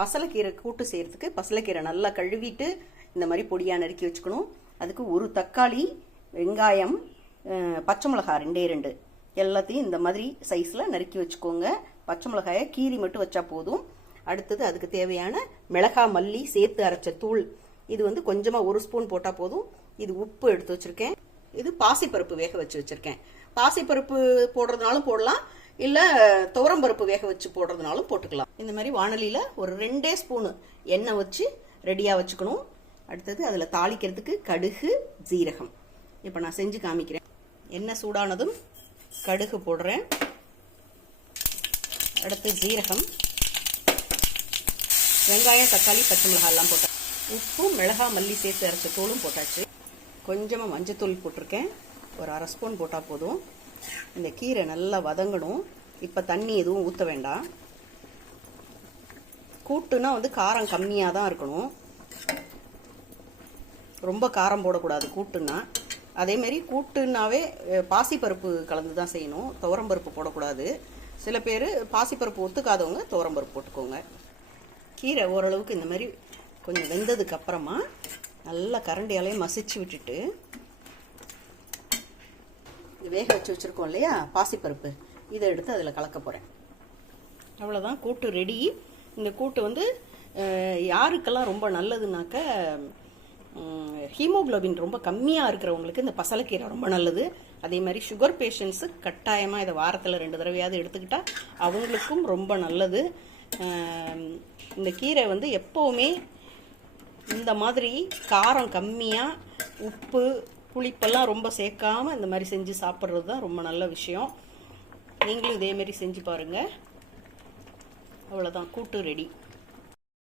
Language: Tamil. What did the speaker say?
பசலைக்கீரை கூட்டு செய்கிறதுக்கு பசலைக்கீரை நல்லா கழுவிட்டு இந்த மாதிரி பொடியாக நறுக்கி வச்சுக்கணும். அதுக்கு ஒரு தக்காளி வெங்காயம் பச்சை மிளகாய் ரெண்டே ரெண்டு. எல்லாத்தையும் இந்த மாதிரி சைஸில் நறுக்கி வச்சுக்கோங்க. பச்சை மிளகாயை கீரி மட்டும் வச்சா போதும். அடுத்தது அதுக்கு தேவையான மிளகாய் மல்லி சேர்த்து அரைச்ச தூள். இது வந்து கொஞ்சமாக ஒரு ஸ்பூன் போட்டால் போதும். இது உப்பு எடுத்து வச்சுருக்கேன். இது பாசிப்பருப்பு வேக வச்சு வச்சுருக்கேன். பாசிப்பருப்பு போடுறதுனாலும் போடலாம். இல்லை துவரம்பருப்பு வேக வச்சு போடுறதுனாலும் போட்டுக்கலாம். இந்த மாதிரி வானலியில் ஒரு ரெண்டே ஸ்பூனு எண்ணெய் வச்சு ரெடியாக வச்சுக்கணும். அடுத்தது அதில் தாளிக்கிறதுக்கு கடுகு ஜீரகம். இப்போ நான் செஞ்சு காமிக்கிறேன். எண்ணெய் சூடானதும் கடுகு போடுறேன். அடுத்து ஜீரகம். வெங்காயம் தக்காளி பச்சை மிளகாயெல்லாம் போட்டேன். உப்பு மிளகா மல்லி சேர்த்து அரைச்ச தூளும் போட்டாச்சு. கொஞ்சமாக மஞ்சத்தூள் போட்டிருக்கேன். ஒரு அரை ஸ்பூன் போட்டால் போதும். இந்த கீரை நல்லா வதங்கணும். இப்போ தண்ணி எதுவும் ஊற்ற வேண்டாம். கூட்டுனா வந்து காரம் கம்மியாக தான் இருக்கணும். ரொம்ப காரம் போடக்கூடாது கூட்டுன்னா. அதேமாரி கூட்டுனாவே பாசிப்பருப்பு கலந்து தான் செய்யணும். துவரம்பருப்பு போடக்கூடாது. சில பேர் பாசிப்பருப்பு ஒத்துக்காதவங்க துவரம்பருப்பு போட்டுக்கோங்க. கீரை ஓரளவுக்கு இந்த மாதிரி கொஞ்சம் வெந்ததுக்கு அப்புறமா நல்லா கரண்டியாலே மசிச்சு விட்டுட்டு இது வேக வச்சு வச்சுருக்கோம் இல்லையா? பாசிப்பருப்பு. இதை எடுத்து அதில் கலக்க போகிறேன் அவ்வளோதான் கூட்டு ரெடி இந்த கூட்டு வந்து யாருக்கெல்லாம் ரொம்ப நல்லதுனாக்க ஹீமோகுளோபின் ரொம்ப கம்மியாக இருக்கிறவங்களுக்கு இந்த பசலைக்கீரை ரொம்ப நல்லது. அதே மாதிரி சுகர் பேஷண்ட்ஸு கட்டாயமாக இதை வாரத்தில் ரெண்டு தடவையாவது எடுத்துக்கிட்டால் அவங்களுக்கும் ரொம்ப நல்லது. இந்த கீரை வந்து எப்போவுமே இந்த மாதிரி காரம் கம்மியாக உப்பு புளிப்பெல்லாம் ரொம்ப சேர்க்காம இந்த மாதிரி செஞ்சு சாப்பிட்றது தான் ரொம்ப நல்ல விஷயம். நீங்களும் இதேமாரி செஞ்சு பாருங்கள் அவ்வளோதான் கூட்டு ரெடி.